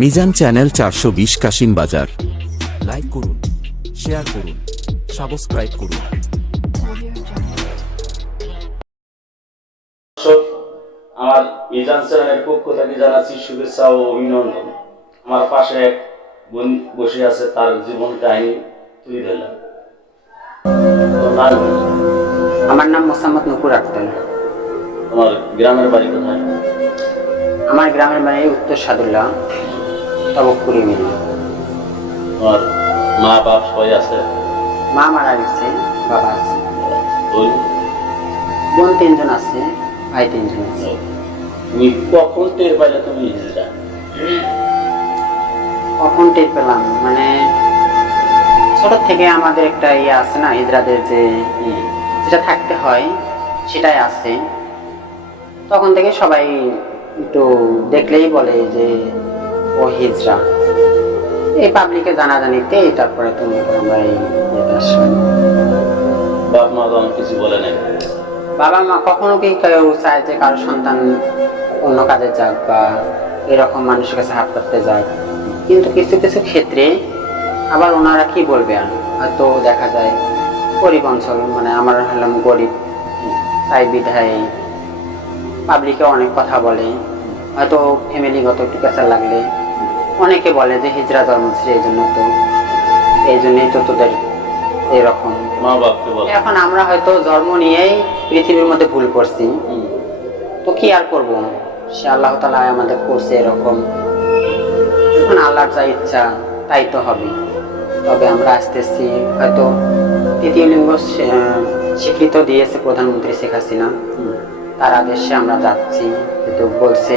Mizan channel চারশো বিশ কাশিম বাজার। লাইক করুন শেয়ার করুন সাবস্ক্রাইব করুন। আমার মিজান চ্যানেলের পক্ষ থেকে জানাচ্ছি শুভেচ্ছা ও অভিনন্দন। আমার পাশে এক বোন বসে আছে তার জীবন কাহিনী তুলে ধরলাম? আমার নাম মোসাম্মদ নুপুর আক্তার। তোমার গ্রামের বাড়ি কোথায়? আমার গ্রামের বাড়ি উত্তর সাদুল্লাহ। তবকপুরি মিল তোমার মা বাপ সবাই আছে? মা মারা গেছে বাবা আছে। বোন বোন তিনজন আছে ভাই তিনজন আছে। তুমি কখন টের পাইলে তুমি হিজড়া? কখন টের পেলাম? মানে ছোট থেকে আমাদের একটা ইয়ে আছে না হিজড়াদের যে যেটা থাকতে হয় সেটাই আছে। তখন থেকে সবাই একটু দেখলেই বলে যে ও হিজড়া এই পাবলিকে জানাজানিতে তারপরে তুমি আমরা এই বাপ মা তো কিছু বলে নাই? বাবা মা কখনো কি কেউ চায় যে কারও সন্তান অন্য কাজে যাক বা এরকম মানুষের কাছে হাত পাততে যায় কিন্তু কিছু কিছু ক্ষেত্রে আবার ওনারা কি বলবে আর হয়তো দেখা যায় গরিব অঞ্চল মানে আমরা হলাম গরিব তাই বিধায় পাবলিকে অনেক কথা বলে। হয়তো ফ্যামিলিগত একটু পেঁচার লাগলে অনেকে বলে যে হিজরা জন্ম ছিল এই জন্য তো এই জন্যই তো তোদের এরকম। এখন আমরা হয়তো জন্ম নিয়েই পৃথিবীর মধ্যে ভুল করছি। তো কি আর করব? সে আল্লাহ তালা আমাদের করছে এরকম। এখন আল্লাহর যা ইচ্ছা তাই তো হবে। তবে আমরা আসতেছি হয়তো তৃতীয় লিঙ্গ স্বীকৃত দিয়েছে প্রধানমন্ত্রী শেখ হাসিনা। তার আদেশে আমরা যাচ্ছি কিন্তু বলছে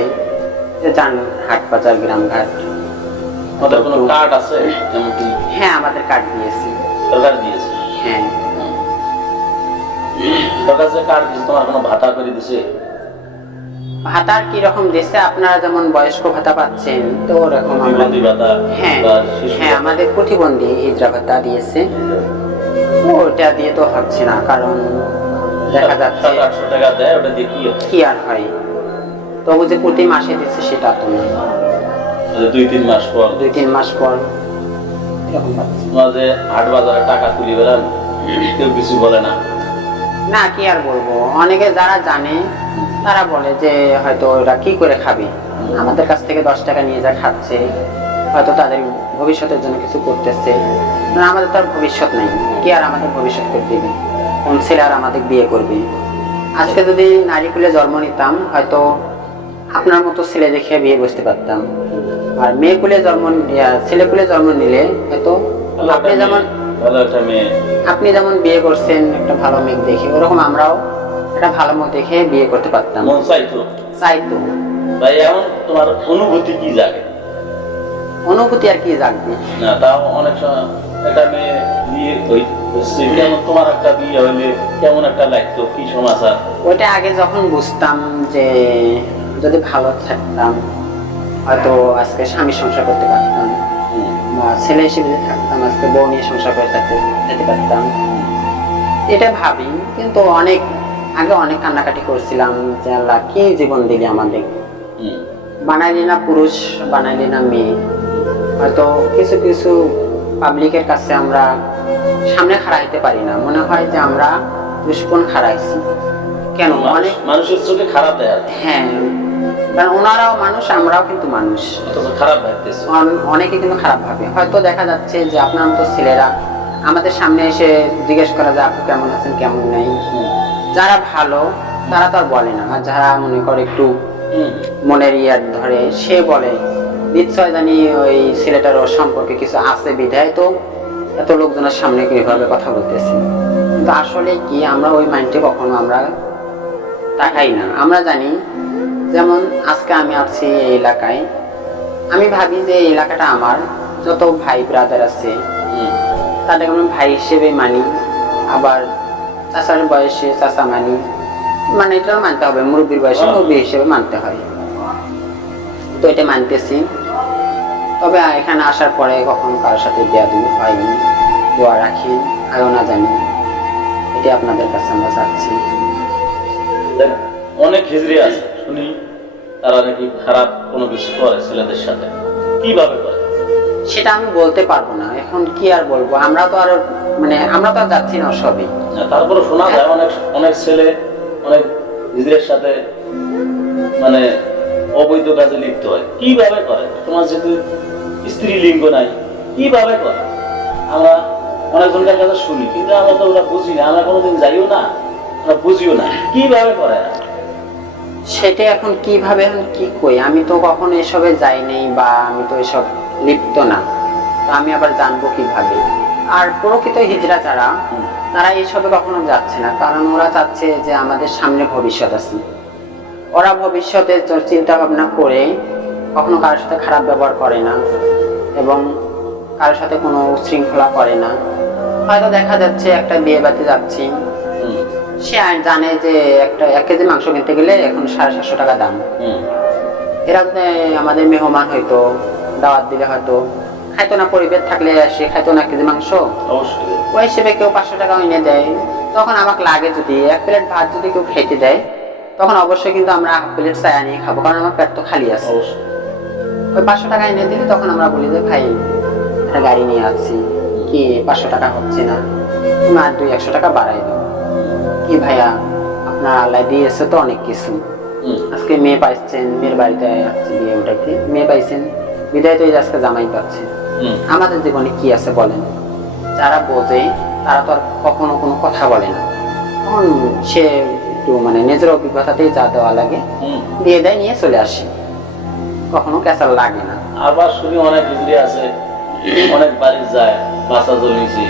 যে যান হাট বাজার গ্রামঘাট। তোমাদের কোনো কার্ড আছে? হ্যাঁ আমাদের কার্ড দিয়েছে। সরকার দিয়েছে। হ্যাঁ। সরকার যে কার্ড দিয়েছে তোমার কোনো ভাতা করে দিছে? ভাতার কি রকম আপনারা যেমন বয়স্ক ভাতা পাচ্ছেন তো ওরকম হ্যাঁ হ্যাঁ ভাতা? আমাদের প্রতিবন্ধী হিজড়া ভাতা দিয়েছে। ওটা দিয়ে তো হচ্ছে না কারণ দেখা যাচ্ছে টাকা দেয় ওটা দিয়ে কি আর হয়? তবু যে প্রতি মাসে দিচ্ছে সেটা তো না। দুই তিন মাস পর। দুই তিন মাস পর। এরকম পাচ্ছি। হাট বাজারে টাকা তুলি বেড়ান কেউ কিছু বলে না। না কি আর বলব? অনেকে যারা জানে তারা বলে যে হয়তো ওরা কি করে খাবে? আমাদের কাছ থেকে দশ টাকা নিয়ে যা খাচ্ছে হয়তো তাদের ভবিষ্যতের জন্য কিছু করতেছে। না আমাদের তো আর ভবিষ্যৎ নাই। কি আর আমাদের ভবিষ্যৎ করে দেবে? কোন ছেলে আর আমাদের বিয়ে করবে? আজকে যদি নারী কুলে জন্ম নিতাম হয়তো আপনার মতো ছেলে দেখে বিয়ে বসতে পারতাম। আর মেয়ে কুলে জন্ম ইয়া, ছেলে কুলে জন্ম নিলে হয়তো আপনি যেমন আপনি যেমন বিয়ে করছেন একটা ভালো মেয়ে দেখে ওরকম আমরাও একটা ভালো মেয়ে দেখে বিয়ে করতে পারতাম। মন চাইতো। চাই তো তাই এখন তোমার অনুভূতি কি জাগে? অনুভূতি আর কি জাগবে? না তাও অনেক সময় একটা মেয়ে বিয়ে হচ্ছে তোমার একটা বিয়ে হইলে কেমন একটা লাগতো? কি সমাচার? ওইটা আগে যখন বুঝতাম যে যদি ভালো থাকতাম হয়তো আজকে স্বামী সংসার করতে পারতাম বা ছেলে হিসেবে যদি থাকতাম আজকে বউ নিয়ে সংসার করে থাকতে যেতে পারতাম। এটা ভাবি কিন্তু অনেক আগে অনেক কান্নাকাটি করছিলাম যে আল্লাহ কি জীবন দিলি আমাদের? বানাইলি না পুরুষ বানাইলি না মেয়ে। হয়তো কিছু কিছু পাবলিকের কাছে আমরা সামনে খাড়াইতে পারি না। মনে হয় যে আমরা দুষ্পন খাড়াইছি। কেন? অনেক মানুষের চোখে খারাপ দেয় হ্যাঁ। কারণ ওনারাও মানুষ আমরাও কিন্তু মানুষ। খারাপ অনেকে কিন্তু খারাপ ভাবে। হয়তো দেখা যাচ্ছে যে আপনার মতো ছেলেরা আমাদের সামনে এসে জিজ্ঞেস করা যে আপু কেমন আছেন? কেমন নেই? হুম, যারা ভালো তারা তো আর বলে না। আর যারা মনে করে একটু মনের ইয়ার ধরে সে বলে নিশ্চয় জানি ওই ছেলেটার সম্পর্কে কিছু আছে বিধায়। তো এত লোকজনের সামনে কীভাবে কথা বলতেছি? কিন্তু আসলে কি আমরা ওই মাইন্ডে কখনো আমরা তাকাই না। আমরা জানি যেমন আজকে আমি আছি এই এলাকায়, আমি ভাবি যে এই এলাকাটা আমার, যত ভাই ব্রাদার আছে, তাদেরকে আমি ভাই হিসেবে মানি, আবার চাচার বয়সে চাচা মানি মানে এটা মানতে হবে, মুরব্বীর বয়সে মুরব্বী হিসেবে মানতে হয়। তো এটা মানতেছি। তবে এখানে আসার পরে কখন কারোর সাথে বেয়াদু হয়নি, দোয়া রাখি আরও না জানি। এটি আপনাদের কাছে আমরা চাচ্ছি। অনেক হিজড়ি আছে। শুনি তারা নাকি খারাপ কোনো কিছু করে ছেলেদের সাথে। কীভাবে করে? সেটা আমি বলতে পারব না। এখন কি আর বলব? আমরা তো আর মানে আমরা তো আর যাচ্ছি না সবই। তারপরে শোনা যায় অনেক অনেক ছেলে অনেক নিজের সাথে মানে অবৈধ কাজে লিপ্ত হয়। কীভাবে করে? তোমার যেহেতু স্ত্রী লিঙ্গ নাই কীভাবে করে? আমরা অনেকজনকার কাছে শুনি কিন্তু আমরা তো ওরা বুঝি না। আমরা কোনোদিন যাইও না আমরা বুঝিও না। কীভাবে করে? সেটা এখন কীভাবে এখন কি কই? আমি তো কখনো এসবে যাই নাই বা আমি তো এসব লিপ্ত না। তো আমি আবার জানব কীভাবে? আর প্রকৃত হিজড়া যারা, তারা এসবে কখনো যাচ্ছে না। কারণ ওরা চাচ্ছে যে আমাদের সামনে ভবিষ্যৎ আছে। ওরা ভবিষ্যতে চিন্তা ভাবনা করে কখনো কারোর সাথে খারাপ ব্যবহার করে না এবং কারোর সাথে কোনো শৃঙ্খলা করে না। হয়তো দেখা যাচ্ছে একটা বিয়ে বাড়িতে যাচ্ছি। আর জানে যে একটা এক কেজি মাংস কিনতে গেলে এখন সাড়ে সাতশো টাকা দাম। হুম, এরা আমাদের মেহমান হয়তো দাওয়াত দিলে হয়তো। খাইতো না পরিবেশ থাকলে সে খাইতো না এক কেজি মাংস। ওই হিসেবে কেউ পাঁচশো টাকা এনে দেয়। তখন আমাকে লাগে যদি এক প্লেট ভাত যদি কেউ খেতে দেয় তখন অবশ্যই কিন্তু আমরা হাফ প্লেট চায়া নিয়ে খাব কারণ আমার পেট তো খালি আছে। ওই পাঁচশো টাকা এনে দিলে তখন আমরা বলি যে ভাই একটা গাড়ি নিয়ে আসছি। কি পাঁচশো টাকা হচ্ছে না। তুমি আর দুই একশো টাকা বাড়াই দাও। কি ভাইয়া? আপনার আল্লাহ দিয়েছে তো অনেক কিছু। আজকে মেয়ে পাইছেন মেয়ের বাড়িতে আসছে বিয়ে ওটাকে মেয়ে পাইছেন বিদায় তো এই আজকে জামাই পাচ্ছে। আমাদের জীবনে কি আছে বলেন? যারা বোঝে তারা তো আর কখনো কোনো কথা বলে না। তখন সে একটু মানে নিজের অভিজ্ঞতাতেই যা দেওয়া লাগে। দিয়ে দেয় নিয়ে চলে আসে। কখনো ক্যাসাল লাগে না। আবার শুনি অনেক হিজড়ি আছে অনেক বাড়ি যায় বাসা জমিয়েছে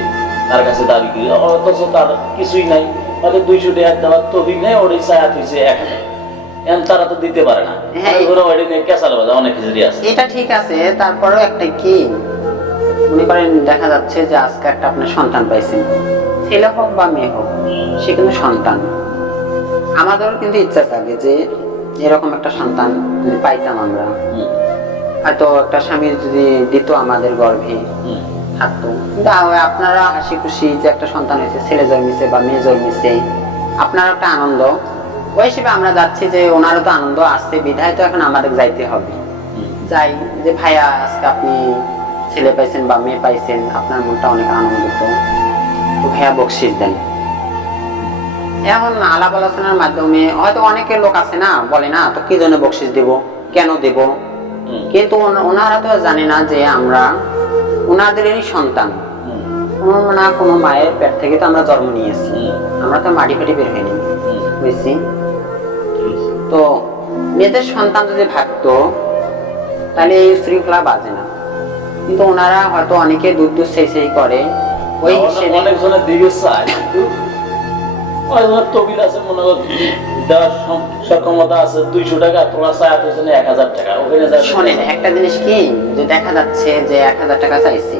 তার কাছে দাবি করি অথচ তার কিছুই নাই। হয়তো দুইশো টাকা দেওয়ার তফিক নেই ওর ইচ্ছা হয়েছে এক। এখন তারা তো দিতে পারে না। হ্যাঁ। অনেক ঘরে ওইটা নিয়ে কেঁচাল বাজা অনেক হিজড়ি আছে। এটা ঠিক আছে তারপরেও একটা কি? মনে করেন দেখা যাচ্ছে যে আজকে একটা আপনার সন্তান পাইছেন। ছেলে হোক বা মেয়ে হোক সে কিন্তু সন্তান। আমাদেরও কিন্তু ইচ্ছা থাকে যে এরকম একটা সন্তান পাইতাম আমরা। হয়তো একটা স্বামী যদি দিত আমাদের গর্ভে। থাকতো। কিন্তু আপনারা হাসি খুশি যে একটা সন্তান হয়েছে ছেলে জন্মিছে বা মেয়ে জন্মিছে আপনার একটা আনন্দ। ওই হিসেবে আমরা যাচ্ছি যে ওনারও তো আনন্দ আসছে বিধায় তো এখন আমাদের যাইতে হবে। যাই যে ভাইয়া আজকে আপনি ছেলে পাইছেন বা মেয়ে পাইছেন আপনার মনটা অনেক আনন্দিত। তো ভাইয়া বকশিস দেন। এখন আলাপ আলোচনার মাধ্যমে হয়তো অনেকে লোক আছে না বলে না তো কি জন্য বকশিস দেব? কেন দেব? কিন্তু ওনারা তো জানে না যে আমরা ওনাদেরই সন্তান। কোনো না কোনো মায়ের পেট থেকে তো আমরা জন্ম নিয়েছি। আমরা তো মাটি ফাটি বের হয়নি। বুঝছি? তো মেয়েদের সন্তান যদি ভাবতো তাহলে এই শৃঙ্খলা বাজে না। কিন্তু ওনারা হয়তো অনেকে দুধ দুধ সেই সেই করে। ওই অনেক- হিসেবে অনেকজনের দিকে চায় কিন্তু তবিল আছে মনে দেওয়ার সম- সক্ষমতা আছে দুইশো টাকা তোলা চায় হচ্ছে এক হাজার টাকা ওখানে শোনেন একটা জিনিস কি? যে দেখা যাচ্ছে যে এক হাজার টাকা চাইছি।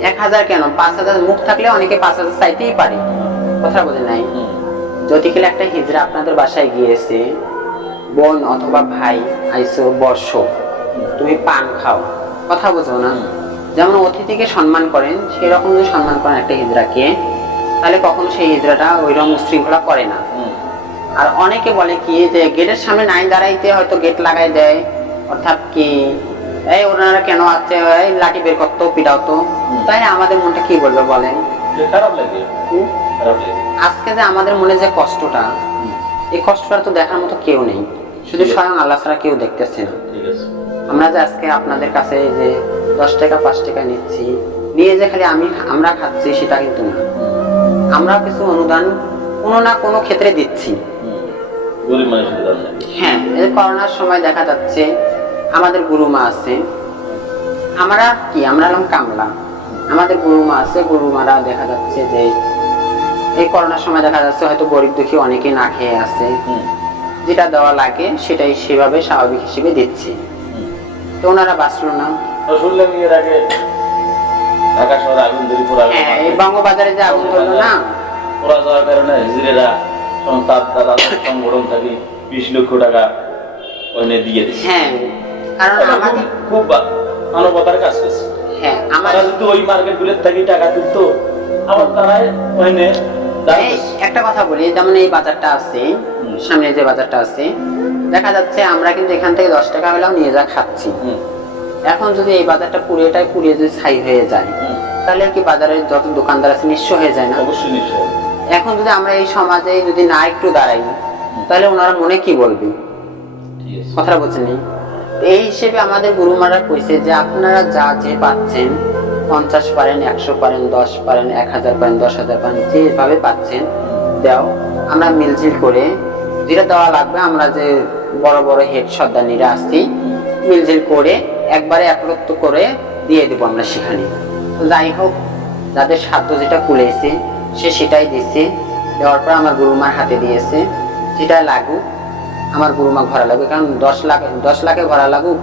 এক হাজার কেন? পাঁচ হাজার মুখ থাকলে অনেকে পাঁচ হাজার চাইতেই পারে। কথা বোঝে নাই? যদি কিনা একটা হিজড়া আপনাদের বাসায় গিয়েছে বোন অথবা ভাই আইসো বর্ষ তুমি পান খাও। কথা বোঝো না? যেমন অতিথিকে সম্মান করেন সেই রকম যদি সম্মান করেন একটা হিজড়াকে তাহলে কখনো সেই হিজড়াটা ওই রকম শৃঙ্খলা করে না। আর অনেকে বলে কি যে গেটের সামনে নাই দাঁড়াইতে হয়তো গেট লাগাই দেয়। অর্থাৎ কি এই ওনারা কেন আছে এই লাঠি বের করতো পিটাতো তাই আমাদের মনটা কি বলবে বলেন? এটা খারাপ লাগে। হুম? খারাপ লাগে। আজকে যে আমাদের মনে যে কষ্টটা এই কষ্টটা তো দেখার মতো কেউ নেই। শুধু স্বয়ং আল্লাহ ছাড়া কেউ দেখতেছে না। আমরা যে আজকে আপনাদের কাছে যে দশ টাকা পাঁচ টাকা নিচ্ছি নিয়ে যে খালি আমি আমরা খাচ্ছি সেটা কিন্তু না। আমরা কিছু অনুদান কোনো না কোনো ক্ষেত্রে দিচ্ছি। গরিব মানুষের হ্যাঁ এই করোনার সময় দেখা যাচ্ছে আমাদের গুরুমা আছে। আমরা কি? আমরা হলাম কামলা। আমাদের গুরুমা আছে গুরুমারা দেখা যাচ্ছে যে এই করোনার সময় দেখা যাচ্ছে হয়তো গরিব দুঃখী অনেকেই না খেয়ে আছে। যেটা দেওয়া লাগে সেটাই সেভাবে স্বাভাবিক হিসেবে দিচ্ছে। তো ওনারা বাঁচলো না। শুনলাম এর আগে ঢাকা শহরে আগুন ধরে পুরা হ্যাঁ এই বঙ্গবাজারে যে আগুন ধরলো না? ওরা যাওয়ার কারণে হিজড়েরা তখন তার দাদা সংগঠন থাকি বিশ লক্ষ টাকা ওখানে দিয়ে দিচ্ছে হ্যাঁ কারণ আমাদের খুব- মানবতার কাজ করছে। হ্যাঁ আমরা যদি ওই মার্কেটগুলোর থাকি টাকা তুলতো আবার তারাই ওখানে। একটা কথা বলি যেমন এই বাজারটা আছে সামনে যে বাজারটা আছে দেখা যাচ্ছে আমরা কিন্তু এখান থেকে দশ টাকা হলেও নিয়ে যা খাচ্ছি। হুম, এখন যদি এই বাজারটা পুরোটাই পুড়িয়ে যদি ছাই হয়ে যায় তাহলে কি বাজারের যত দোকানদার আছে নিঃস্ব হয়ে যায় না? অবশ্যই নিশ্চয় এখন যদি আমরা এই সমাজে যদি না একটু দাঁড়াই তাহলে ওনারা মনে কি বলবে? কথাটা বলছেন? এই হিসেবে আমাদের গুরু গুরুমারা কইছে যে আপনারা যা যে পাচ্ছেন পঞ্চাশ পারেন একশো পারেন দশ পারেন এক হাজার পারেন দশ হাজার পারেন যেভাবে পাচ্ছেন দাও। আমরা মিলঝিল করে যেটা দেওয়া লাগবে আমরা যে বড় বড় হেড সর্দানিরা আসছি মিলঝিল করে একবারে একরত্ব করে দিয়ে দেবো আমরা সেখানে। যাই হোক যাদের সাধ্য যেটা কুলেছে সে সেটাই দিচ্ছে দেওয়ার পর আমার গুরুমার হাতে দিয়েছে। যেটা লাগুক আমার গুরুমা ভরা লাগুক কারণ দশ লাখ দশ লাখে ভরা লাগুক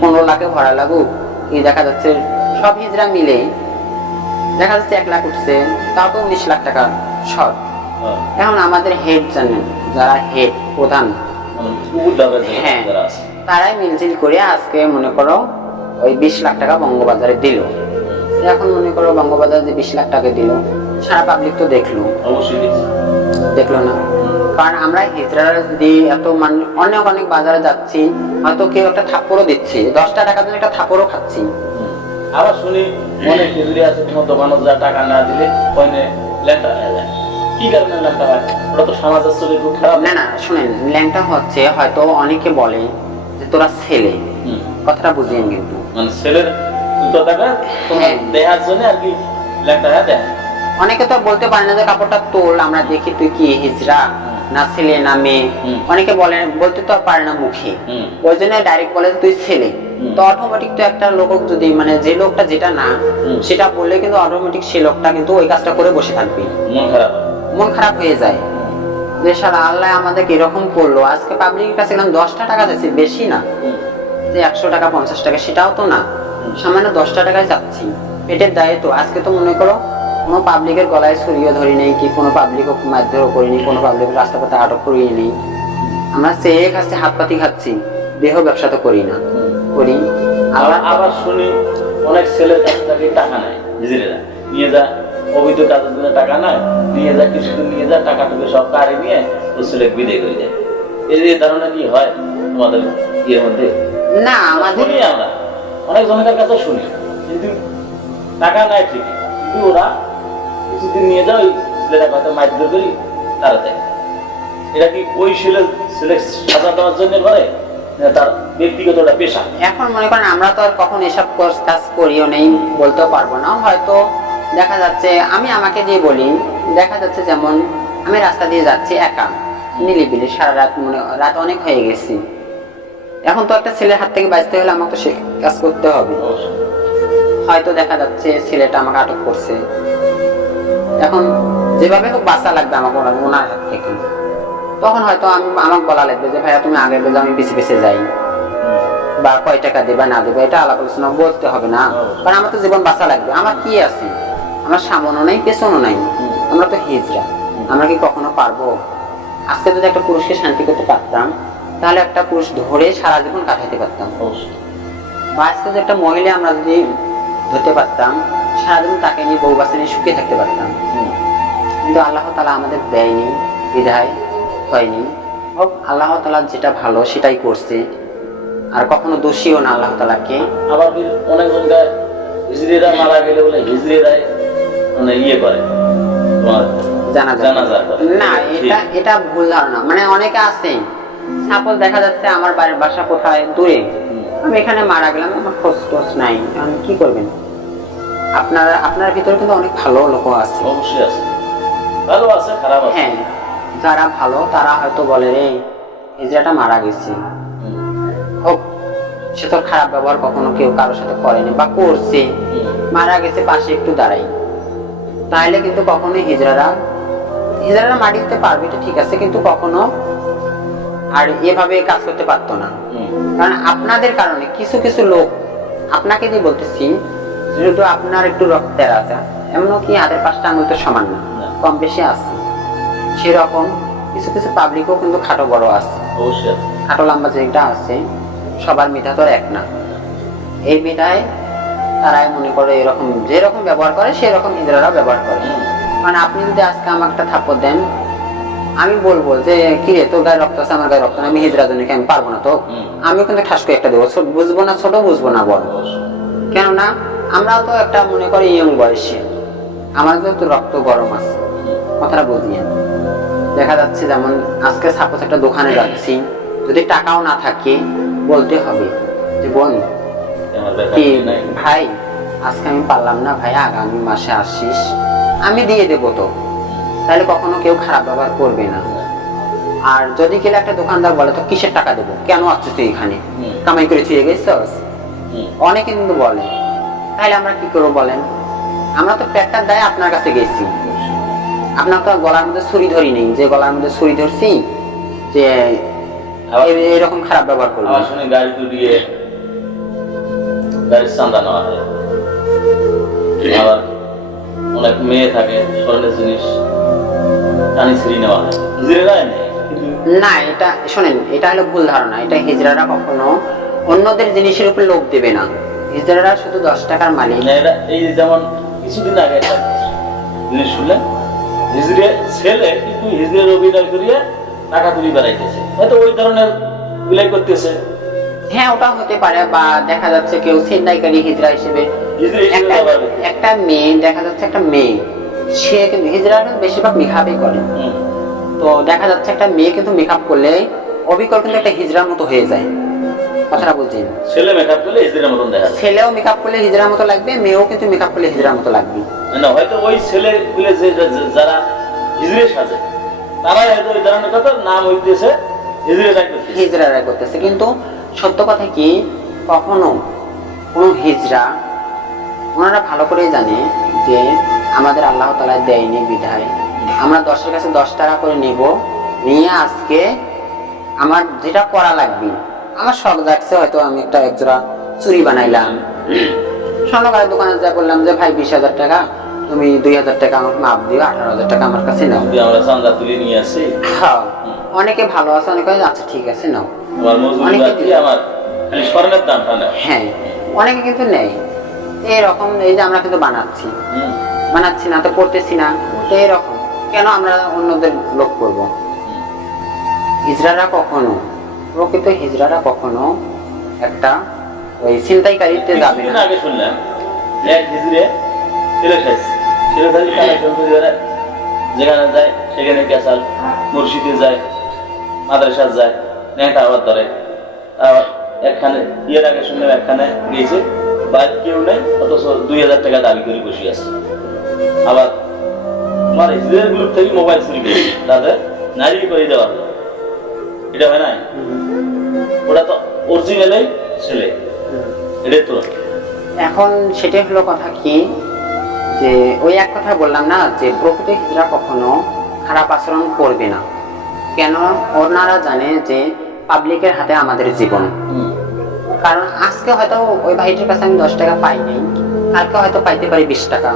পনেরো লাখে ভরা লাগুক এই দেখা যাচ্ছে সব হিজরা মিলে দেখা যাচ্ছে এক লাখ উঠছে তাও তো উনিশ লাখ টাকা শর্ট হ্যাঁ, এখন আমাদের হেড জানেন যারা হেড প্রধান মানে হ্যাঁ। তারাই মিলজিল করে আজকে মনে করো ওই বিশ লাখ টাকা বঙ্গবাজারে দিল। এখন মনে করো বঙ্গবাজারে যে বিশ লাখ টাকা দিল সারা পাবলিক তো দেখল দেখল না? কারণ আমরা হিজড়ারা যদি এত মানুষ অনেক অনেক বাজারে যাচ্ছি হয়তো কেউ একটা থাপ্পড়ও দিচ্ছি। দশটা টাকার জন্য একটা থাপ্পড়ও খাচ্ছি। আবার শুনি অনেক খেজুরি আছে তোমার দোকানে যা টাকা না দিলে ওখানে ল্যাংটা যায়। কি কারণে ল্যাংটা হয়? ওটা তো সমাজের চোখে খুব খারাপ। না না শুনেন ল্যাংটা হচ্ছে হয়তো অনেকে বলে যে তোরা ছেলে। কথাটা বুঝিয়ে কিন্তু। মানে ছেলের দুটো টাকা তোমার। দেহার জন্য আর কি ল্যাংটা দেয় অনেকে তো বলতে পারে না যে কাপড়টা তোল আমরা দেখি তুই কি হিজড়া না ছেলে না মেয়ে। অনেকে বলে বলতে তো পারে না মুখে। ওই জন্য ডাইরেক্ট বলে তুই ছেলে। তো অটোমেটিক তো একটা লোক যদি মানে যে লোকটা যেটা না সেটা বললে কিন্তু অটোমেটিক সে লোকটা কিন্তু ওই কাজটা করে বসে থাকবে। মন খারাপ। মন খারাপ হয়ে যায়। যে সারা আল্লাহ আমাদেরকে এরকম করল। আজকে পাবলিকের কাছে গেলাম দশটা টাকা যাচ্ছে বেশি না। যে একশো টাকা পঞ্চাশ টাকা সেটাও তো না। সামান্য দশটা টাকায় যাচ্ছি। পেটের দায়ে তো। আজকে তো মনে করো কোনো পাবলিকের গলায় ছড়িয়ে ধরি নেই কি কোনো পাবলিকও মারধরও করিনি কোনো পাবলিকের রাস্তা পথে আটক করিয়ে নেই আমরা চেয়ে খাচ্ছি হাত পাতি খাচ্ছি দেহ ব্যবসা তো করি না। করি। আবার আবার শুনি অনেক ছেলের কাছ থেকে টাকা নেয় নিজেরা নিয়ে যা অবৈধ কাজের জন্য টাকা নেয় নিয়ে যা কিছুদিন নিয়ে যা টাকা টুকু সব কারে নিয়ে ও ছেলে বিদায় করে দেয়। এই যে ধারণা কি হয় তোমাদের ইয়ের মধ্যে? না আমাদের শুনি আমরা। অনেক জনের কাছে শুনি। কিন্তু টাকা নেয় ঠিকই কিন্তু ওরা কিছুদিন নিয়ে যাও ছেলেটা হয়তো মারধর করি তারা দেয়। এটা কি ওই ছেলে ছেলে সাজা দেওয়ার জন্য করে তার ব্যক্তিগত একটা পেশা? এখন মনে করেন আমরা তো আর কখন এসব কাজ করিও নেই বলতেও পারব না। হয়তো দেখা যাচ্ছে আমি আমাকে দিয়ে বলি দেখা যাচ্ছে যেমন আমি রাস্তা দিয়ে যাচ্ছি একা নিলিবিলি সারা রাত মনে রাত অনেক হয়ে গেছি। এখন তো একটা ছেলের হাত থেকে বাঁচতে হলে আমাকে তো সে কাজ করতে হবে। হয়তো দেখা যাচ্ছে ছেলেটা আমাকে আটক করছে। এখন যেভাবে হোক বাঁচা লাগবে আমাকে ওনার হাত থেকে তখন হয়তো আমি আমার বলা লাগবে যে ভাইয়া তুমি আগে বেজে আমি পিছিয়ে পিছিয়ে যাই। বা কয় টাকা দেবা না দেবা এটা আলাপ আলোচনা বলতে হবে না। কারণ আমার তো জীবন বাঁচা লাগবে। আমার কি আছে? আমার সামনও নাই পেছনও নাই। আমরা তো হিজড়া। আমরা কি কখনো পারব? আজকে যদি একটা পুরুষকে শান্তি করতে পারতাম তাহলে একটা পুরুষ ধরে সারা জীবন কাটাইতে পারতাম। বা আজকে যদি একটা মহিলা আমরা যদি ধরতে পারতাম সারাদিন তাকে নিয়ে বউ বাচ্চা নিয়ে সুখে থাকতে পারতাম। কিন্তু আল্লাহ তালা আমাদের দেয়নি বিধায় হয়নি। হোক আল্লাহ তালা যেটা ভালো সেটাই করছে। আর কখনো দোষীও না আল্লাহ তালাকে। আবার অনেক জায়গায় হিজড়িরা মারা গেলে বলে হিজড়িরাই মানে ইয়ে করে। জানা। না এটা এটা ভুল ধারণা। মানে অনেকে আছে সাপোজ দেখা যাচ্ছে আমার বাড়ির বাসা কোথায় দূরে। আমি এখানে মারা গেলাম আমার খোঁজ টোজ নাই কি করবেন? আপনার আপনার ভিতরে কিন্তু অনেক ভালো লোক আছে। অবশ্যই আছে। ভালো আছে খারাপ আছে। হ্যাঁ যারা ভালো তারা হয়তো বলে রে মারা গেছে। হোক সে তো খারাপ ব্যবহার কখনো কেউ কারোর সাথে করেনি বা করছে। মারা গেছে পাশে একটু দাঁড়াই। তাহলে কিন্তু কখনোই হিজড়ারা হিজড়ারা মাটি দিতে পারবে এটা ঠিক আছে কিন্তু কখনো আর এভাবে কাজ করতে পারতো না। কারণ আপনাদের কারণে কিছু কিছু লোক আপনাকে দিয়ে বলতেছি যেহেতু আপনার একটু রক্তের আছে এমনও কি হাতের পাঁচটা আঙুল তো সমান না। কম বেশি আছে। সেরকম কিছু কিছু পাবলিকও কিন্তু খাটো বড় আছে। খাটো লম্বা যেটা আছে সবার মেধা তো এক না। এই মেধায় তারাই মনে করে এরকম যেরকম ব্যবহার করে সেরকম হিজড়ারা ব্যবহার করে। মানে আপনি যদি আজকে আমাকে একটা থাপ্পড় দেন আমি বলব যে কি রে তোর গায়ে রক্ত আছে আমার গায়ে রক্ত আমি হিজড়া জন্য কি আমি পারব না তো। আমিও কিন্তু ঠাস করে একটা দেবো। বুঝব না ছোট বুঝব না বড়। কেননা আমরাও তো একটা মনে করি ইয়ং বয়সে। আমাদের তো রক্ত গরম আছে। কথাটা বুঝিয়ে দেখা যাচ্ছে যেমন আজকে সাপোজ একটা দোকানে যাচ্ছি যদি টাকাও না থাকে বলতে হবে যে বোন কি ভাই আজকে আমি পারলাম না ভাই আগামী মাসে আসিস আমি দিয়ে দেবো তো। তাহলে কখনো কেউ খারাপ ব্যবহার করবে না। আর যদি গেলে একটা দোকানদার বলে তো কিসের টাকা দেবো? কেন আসছিস তুই এখানে? কামাই করে ফিরে গেছিস? অনেকে কিন্তু বলে তাহলে আমরা কি করব বলেন? আমরা তো পেটটার দায় আপনার কাছে গেছি। আপনার তো গলার মধ্যে ছুরি ধরি নেই। যে গলার মধ্যে ছুরি ধরছি যে এরকম খারাপ ব্যবহার করব। আমার শুনে গাড়ি তো দিয়ে গাড়ির চান্দা নেওয়া হয়। আবার অনেক মেয়ে থাকে স্বর্ণের জিনিস টানি ছিঁড়ি নেওয়া হয়। নিজেরাই নেয় না এটা শোনেন এটা হলো ভুল ধারণা। এটা হিজড়ারা কখনো অন্যদের জিনিসের উপর লোভ দেবে না। শুধু দশ টাকার মালিক। এই যেমন কিছুদিন আগে একটা জিনিস শুনলেন হিজড়ে ছেলে কিন্তু হিজড়ের অভিনয় করিয়ে টাকা তুলি বেড়াইতেছে হয়তো ওই ধরনের বিলাই করতেছে। হ্যাঁ ওটা হতে পারে বা দেখা যাচ্ছে কেউ ছিনতাইকারী হিজড়া হিসেবে। একটা একটা মেয়ে দেখা যাচ্ছে একটা মেয়ে সে কিন্তু হিজড়াটা বেশিরভাগ মেকআপই করে। তো দেখা যাচ্ছে একটা মেয়ে কিন্তু মেকআপ করলে অবিকল কিন্তু একটা হিজড়ার মতো হয়ে যায়। কথাটা ছেলে মেকআপ করলে হিজড়ের মতন দেখা ছেলেও মেকআপ করলে মতো লাগবে মেয়েও কিন্তু মেকআপ করলে মতো লাগবে। না হয়তো ওই ছেলে গুলো যে যারা সাজে তারাই হয়তো ওই ধরনের কথা নাম হইতেছে করতেছে। কিন্তু সত্য কথা কি কখনো কোনো হিজড়া ওনারা ভালো করেই জানে যে আমাদের আল্লাহ তালা দেয়নি বিধায়। আমরা দশের কাছে দশ টাকা করে নিব নিয়ে আজকে আমার যেটা করা লাগবে আমার শখ যাচ্ছে হয়তো আমি একটা একজোড়া চুরি বানাইলাম। স্বর্ণকারের দোকানে যা বললাম যে ভাই বিশ হাজার টাকা তুমি দুই হাজার টাকা আমাকে মাপ দিও আঠারো হাজার টাকা আমার কাছে নাও। আমরা চান্দা তুলে নিয়ে আসি? হ্যাঁ। অনেকে ভালো আছে অনেকে আচ্ছা ঠিক আছে নাও। অনেকে আমার? খালি স্বর্ণের দামটা নেয় হ্যাঁ। অনেকে কিন্তু নেই। এরকম এই যে আমরা কিন্তু বানাচ্ছি। বানাচ্ছি না তো পড়তেছি না তো এরকম কেন আমরা অন্যদের লোক করব? হিজড়ারা কখনো প্রকৃত হিজড়ারা কখনো একটা ওই ছিনতাইকারীতে যাবে না। আগে শুনলাম এক হিজড়ে করে ওরা যেখানে যায় সেখানে ক্যাসাল মুর্শিদে যায় মাদ্রাসা যায় নেটা আবার ধরে। আবার একখানে ইয়ের আগে শুনলাম একখানে গিয়েছে বাইর কেউ নেই অথচ দুই হাজার টাকা দাবি করে বসে আছে। আবার আমার হিজড়ের গ্রুপ থেকে মোবাইল চুরি করে তাদের নারী করে দেওয়া এটা হয় নাই? ওটা তো অরিজিনালেই ছেলে। এটাই তো এখন সেটাই হলো কথা কি যে ওই এক কথা বললাম না যে প্রকৃত হিজড়া কখনো খারাপ আচরণ করবে না। কেন? ওনারা জানে যে পাবলিকের হাতে আমাদের জীবন। কারণ আজকে হয়তো ওই ভাইটির কাছে আমি দশ টাকা পাইনি কালকে হয়তো পাইতে পারি বিশ টাকা।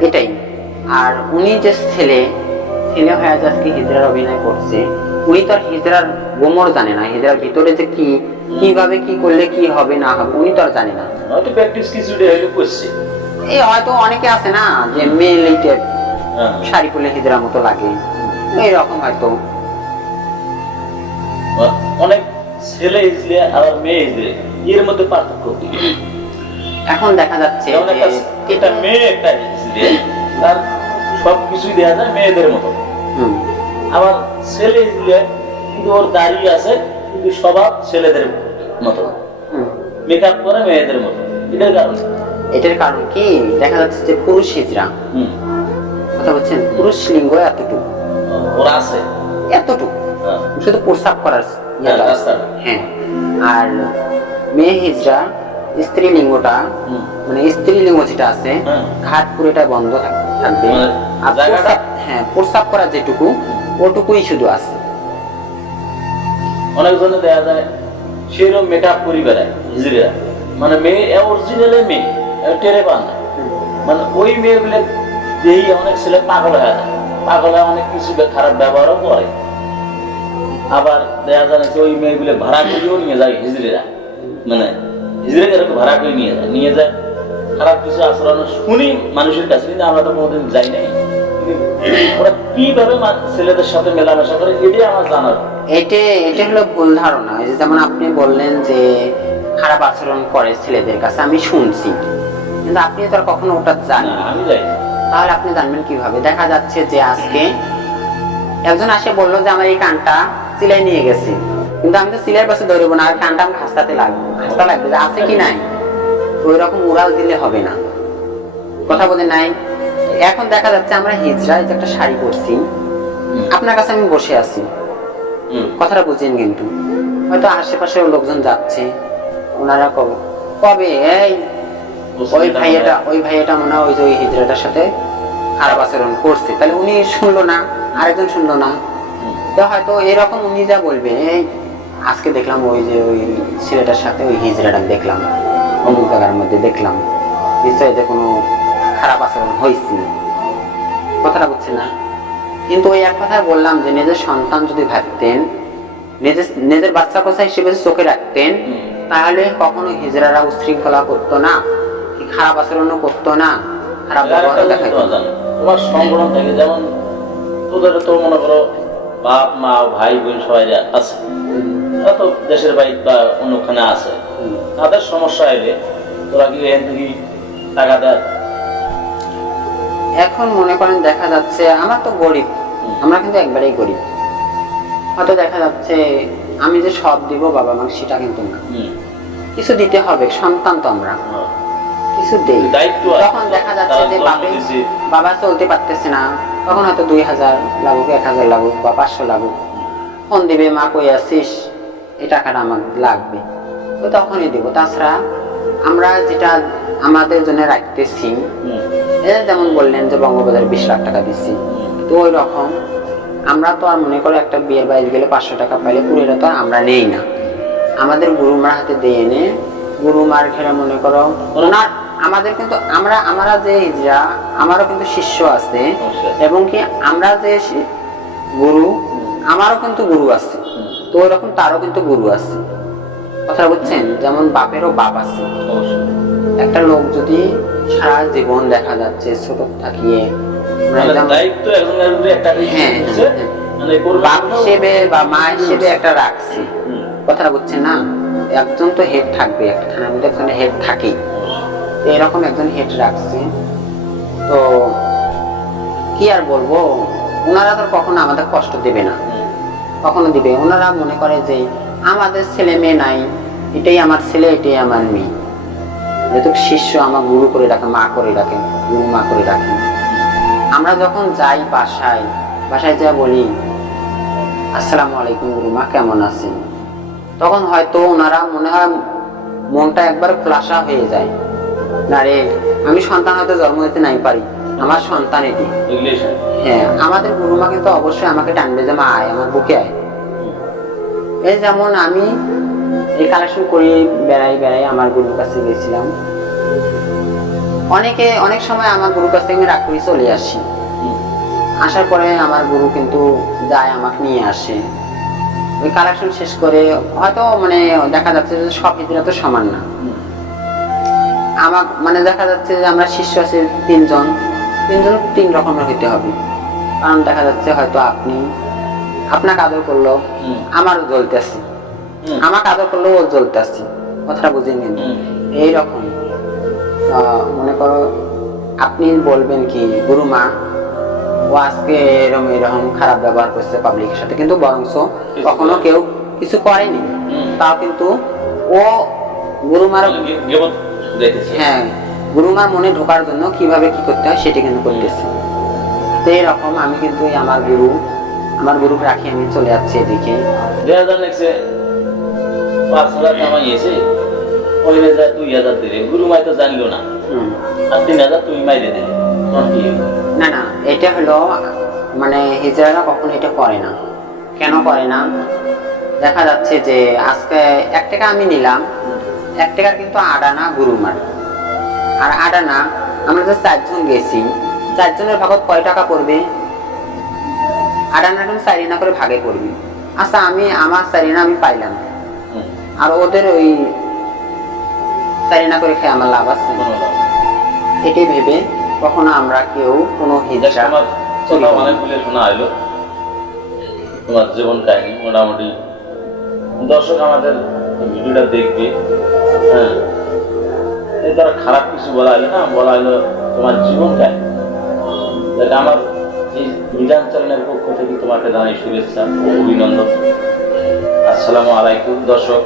এটাই। আর উনি যে ছেলে ছেলে হয়ে আজকে হিজড়ার অভিনয় করছে। উনি তো আর হিজড়ার গোমর জানে না হিজড়ার ভিতরে যে কি কীভাবে কি করলে কি হবে না হবে উনি তো আর জানে না। হয়তো প্র্যাকটিস কিছু করছে। এই হয়তো অনেকে আছে না যে হ্যাঁ। শাড়ি পরলে মতো লাগে। এইরকম হয়তো। অনেক ছেলে হিজলে আবার মেয়ে হিজলে এর মধ্যে পার্থক্য এখন দেখা যাচ্ছে একটা মেয়ে একটা হিজলে তার সব কিছুই দেওয়া যায় মেয়েদের মতো। আবার ছেলে কিন্তু ওর দাড়ি আছে কিন্তু স্বভাব ছেলেদের মতো। মেকআপ করে মেয়েদের মতো। এটার কারণ এটার কারণ কি? দেখা যাচ্ছে যে পুরুষ হিজরা কথা বলছেন? পুরুষ লিঙ্গ এতটুকু। ওরা আছে। এতটুকু। হ্যাঁ। শুধু প্রস্তাব করার হ্যাঁ। হ্যাঁ। আর মেয়ে হিজরা স্ত্রী লিঙ্গটা। মানে স্ত্রী লিঙ্গ যেটা আছে হ্যাঁ। ঘাট পুরোটা বন্ধ থাক- থাকবে মানে আর জায়গাটা- হ্যাঁ প্রস্তাব করার যেটুকু ওটুকুই শুধু আছে। অনেকজনে দেখা যায় সেরকম মেকআপ করি বেড়ায় হিজড়িরা মানে মেয়ে অরিজিনালে মেয়ে টেরে পান না। মানে ওই মেয়েগুলো যেই অনেক ছেলে পাগল হয়ে যায়। পাগল হয়ে অনেক কিছু খারাপ ব্যবহারও করে। আবার দেখা যায় যে ওই মেয়েগুলো ভাড়া করেও নিয়ে যায় হিজড়িরা মানে হিজড়ে ভাড়া করে নিয়ে যায় নিয়ে যায়। খারাপ কিছু আচরণ শুনি মানুষের কাছে কিন্তু আমরা তো কোনোদিন যাই নাই। ওরা কীভাবে ছেলেদের সাথে মেলামেশা করে এটাই আমার জানার। এটা এটা হলো ভুল ধারণা। যেমন আপনি বললেন যে খারাপ আচরণ করে ছেলেদের কাছে আমি শুনছি। কিন্তু আপনি তো আর কখনো ওটা জানেন আমি যাই। তাহলে আপনি জানবেন কীভাবে? দেখা যাচ্ছে যে আজকে একজন আসে বলল যে আমার এই কানটা সিলাই নিয়ে গেছে। কিন্তু আমি তো সিলাই পাশে ধরবো না আর কানটা আমি হাসতে লাগবে হাসতে লাগবে যে আছে কি নাই? ওই রকম উড়াল দিলে হবে না। কথা বলে নাই। এখন দেখা যাচ্ছে আমরা হিজড়া এই যে একটা শাড়ি পরছি। আপনার কাছে আমি বসে আছি। কথাটা বুঝেন কিন্তু। হয়তো আশেপাশের লোকজন যাচ্ছে। ওনারা কবে কবে? এই ওই ভাইয়াটা ওই ভাইয়াটা মনে হয় ওই যে ওই হিজড়াটার সাথে খারাপ আচরণ করছে। তাহলে উনি শুনলো না আরেকজন শুনলো না। তো হয়তো এরকম উনি যা বলবে এই আজকে দেখলাম ওই যে ওই ছেলেটার সাথে ওই হিজড়াটা দেখলাম। অমুক জায়গার মধ্যে দেখলাম নিশ্চয় যে কোনো খারাপ আচরণ হয়েছে। কথাটা বুঝছে না? কিন্তু ওই এক কথায় বললাম যে নিজের সন্তান যদি ভাবতেন নিজের নিজের বাচ্চা কথা হিসেবে চোখে রাখতেন তাহলে কখনো হিজড়ারা উশৃঙ্খলা করতো না কি খারাপ আচরণও করতো না খারাপ আর একটা ব্যবহার জিনিস দেখাইতো তোমার সংগঠন থেকে যেমন তোদের তো মনে করো বাপ মা ভাই বোন সবাই আছে। দেশের বাইরে বা অন্যখানে আছে। তাদের সমস্যা এলে তোরা কি এখান থেকে টাকা দেয়? এখন মনে করেন দেখা যাচ্ছে আমার তো গরিব আমরা কিন্তু একবারেই গরিব। হয়তো দেখা যাচ্ছে আমি যে সব দিব বাবা মা সেটা কিন্তু না। কিছু দিতে হবে সন্তান তো আমরা। হ্যাঁ। কিছু দেই। দায়িত্ব তখন দেখা যাচ্ছে যে বাবা বাবা চলতে পারতেছে না তখন হয়তো দুই হাজার লাগুক এক হাজার লাগুক বা পাঁচশো লাগুক। ফোন দিবে মা কই আসিস এই টাকাটা আমার লাগবে। তখনই দিব। তাছাড়া আমরা যেটা আমাদের জন্য রাখতেছি। যেমন বললেন যে বঙ্গবাজারে বিশ লাখ টাকা দিচ্ছি তো ওই রকম। আমরা তো আর মনে করো একটা বিয়ের বাইরে গেলে পাঁচশো টাকা পাইলে পুরোটা তো আর আমরা নেই না। আমাদের গুরুমার হাতে দিয়ে এনে গুরুমার ঘেরা মনে করো ওনার আমাদের কিন্তু আমরা আমরা যে হিজড়া আমারও কিন্তু শিষ্য আছে এবং কি আমরা যে গুরু আমারও কিন্তু গুরু আছে তো ওই রকম তারও কিন্তু গুরু আছে। কথা বুঝছেন? যেমন বাপেরও বাপ আছে। একটা লোক যদি সারা জীবন দেখা যাচ্ছে ছোট থাকিয়ে হ্যাঁ, দিচ্ছে, হ্যাঁ, মানে বাপ হিসেবে বা মা হিসেবে একটা রাখছি। হুম। কথাটা বুঝছেন না? একজন তো হেড থাকবে একটা থানার মধ্যে একজন হেড থাকেই। এরকম একজন হেড রাখছে। তো কি আর বলব? ওনারা তো কখনো আমাদের কষ্ট দেবে না। কখনো দিবে। ওনারা মনে করে যে আমাদের ছেলে মেয়ে নাই। এটাই আমার ছেলে এটাই আমার মেয়ে। যেহেতু শিষ্য আমার গুরু করে রাখে মা করে রাখে গুরু মা করে রাখে। আমরা যখন যাই বাসায় বাসায় যা বলি আসসালামু আলাইকুম গুরু মা কেমন আছেন? তখন হয়তো ওনারা মনে হয় মনটা একবার খোলাসা হয়ে যায়। না রে আমি সন্তান হয়তো জন্ম দিতে নাই পারি। আমার সন্তান এটি। হ্যাঁ আমাদের গুরুমা কিন্তু অবশ্যই আমাকে টানবে যে মা আয় আমার বুকে আয়। এই যেমন আমি এই কালেকশন করে বেড়াই বেড়াই আমার গুরুর কাছে গেছিলাম। অনেকে, অনেক সময় আমার গুরুর কাছ থেকে রাগ করে চলে আসি। আসার পরে আমার গুরু কিন্তু যায়, আমাকে নিয়ে আসে। ওই কালেকশন শেষ করে হয়তো মানে দেখা যাচ্ছে যে সব হিজড়া তো সমান না। আমার মানে দেখা যাচ্ছে যে আমরা শিষ্য আছে তিনজন। তিনজন তিন রকমের হইতে হবে। কারণ দেখা যাচ্ছে হয়তো আপনি আপনাকে আদর করল। আমারও জ্বলতেছে। আমাকে আদর করলেও ও জ্বলতেছে। কথাটা বুঝে নিন। এইরকম। মনে করো আপনি বলবেন কি গুরুমা ও আজকে এরকম এরকম খারাপ ব্যবহার করছে পাবলিকের সাথে। কিন্তু বরংস কখনো কেউ কিছু করেনি। তাও কিন্তু ও গুরুমার মানে হ্যাঁ গুরুমার মনে ঢোকার জন্য কীভাবে কি করতে হয় সেটা কিন্তু করতেছে। তো এরকম আমি কিন্তু আমার গুরু আমার গুরুকে রাখি আমি চলে যাচ্ছি এদিকে। দুই হাজার নেক্সে পাঁচ হাজার কামাইয়েছে ওই হাজার দুই হাজার দিলে। গুরু মাই তো জানলো না। আর তিন হাজার তুমি মাইরে দিলে? না না এটা হলো মানে হিজড়ারা কখনো এটা করে না। কেন করে না? দেখা যাচ্ছে যে আজকে এক টাকা আমি নিলাম এক টাকার কিন্তু আডানা গুরুমার আর আডানা আমরা যে চারজন গেছি চারজনের ভাগত কয় টাকা পড়বে? আডানা কিন্তু চারিনা করে ভাগে পড়বি আচ্ছা আমি আমার চারিনা আমি পাইলাম। আর ওদের ওই চারিনা করে খেয়ে আমার লাভ আছে। এটাই ভেবে কখনো আমরা কেউ কোনো হিজড়া তোমার শোনা হইল তোমার জীবন কাহিনী মোটামুটি। দর্শক আমাদের ভিডিওটা দেখবে হ্যাঁ। এই তারা খারাপ কিছু বলা হলো না বলা হলো তোমার জীবন কাহিনী। আমার মিজান চ্যানেলের পক্ষ থেকে তোমাকে জানাই শুভেচ্ছা ও অভিনন্দন। আসসালামু আলাইকুম, দর্শক।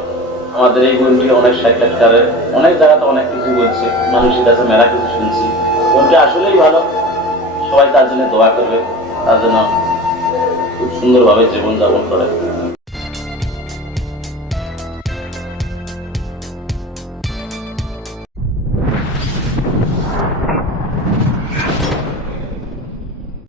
আমাদের এই বোনটি অনেক সাক্ষাৎকারের, অনেক জায়গাতে অনেক কিছু বলছে। মানুষের কাছে মেলা কিছু শুনছি। বইটি আসলেই ভালো। সবাই তার জন্য দোয়া করবে। তার জন্য খুব সুন্দরভাবে জীবনযাপন করে।